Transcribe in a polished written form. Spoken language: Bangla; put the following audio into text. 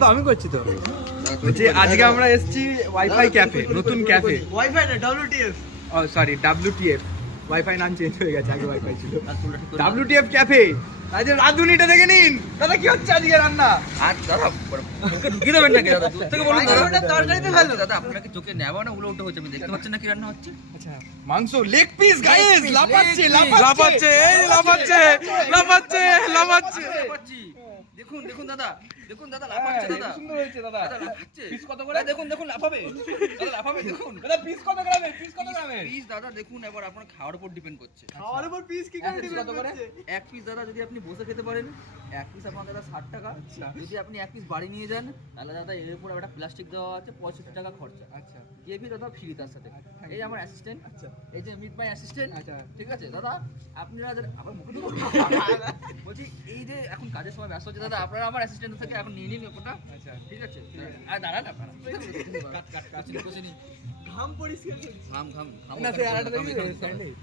তো আমি করছি তো বলছি আজকে আমরা এসেছি ওয়াইফাই ক্যাফে, নতুন ক্যাফে। ওয়াইফাই না WTF। ও সরি WTF, ওয়াইফাই নাম চেঞ্জ হয়ে গেছে, আগে ওয়াইফাই ছিল। WTF ক্যাফে, আজ রাঁধুনিটা দেখে নিন দাদা, কি হচ্ছে আজকে রান্না? আর দাদা ঢুকিয়ে দেবেন নাকি দাদা? দূর থেকে বলুন দাদা। তরকারিতে ভালো দাদা আপনারা কি চোখে নেওয়া না উল্টো হচ্ছে, আমি দেখতে পাচ্ছেন না কি রান্না হচ্ছে? আচ্ছা মাংস লেগ পিস গাইস, লাফাচ্ছে লাফাচ্ছে এই লাফাচ্ছে লাফাচ্ছে লাফাচ্ছে। লাফাচ্ছি। দেখুন দেখুন দাদা, দেখুন দাদা লাফাচ্ছে দাদা। সুন্দর হয়েছে দাদা। দাদা লাফাচ্ছে। পিস কত করে? দেখুন দেখুন লাফাবে। দাদা লাফাবে দেখুন। দাদা পিস কত গ্রামে? পিস কত গ্রামে? পিস দাদা দেখুন, এবার আপনার খাওয়ার উপর ডিপেন্ড করছে। খাওয়ার উপর পিস কি করে এক piece ডিপেন্ড কত করে? করছে? এক পিস দাদা যদি আপনি বসে খেতে পারেন, এক পিস আপনার দাদা 60 টাকা। আচ্ছা। যদি আপনি এক পিস বাড়ি নিয়ে যান তাহলে দাদা এর উপর একটা প্লাস্টিক দেওয়া আছে, 65 টাকা খরচা। আচ্ছা গ্রেভি দাদা ফ্রি তার সাথে। এই আমার অ্যাসিস্ট্যান্ট, আচ্ছা এই যে মিট মাই অ্যাসিস্ট্যান্ট। আচ্ছা। ঠিক আছে দাদা, আপনারা আবার মুখে বলছি এই যে এখন কাজের সময় ব্যস্ত হচ্ছে দাদা, আপনারা আমার অ্যাসিস্ট্যান্ট থেকে এখন নিয়ে নিন ওটা। আচ্ছা ঠিক আছে, আর দাঁড়ান আপনারা। কাট কাট কাট কোচিনি ঘাম পরিষ্কার করছে। ঘাম ঘাম ঘাম না সে আরেকটা দেখি স্যান্ডউইচ।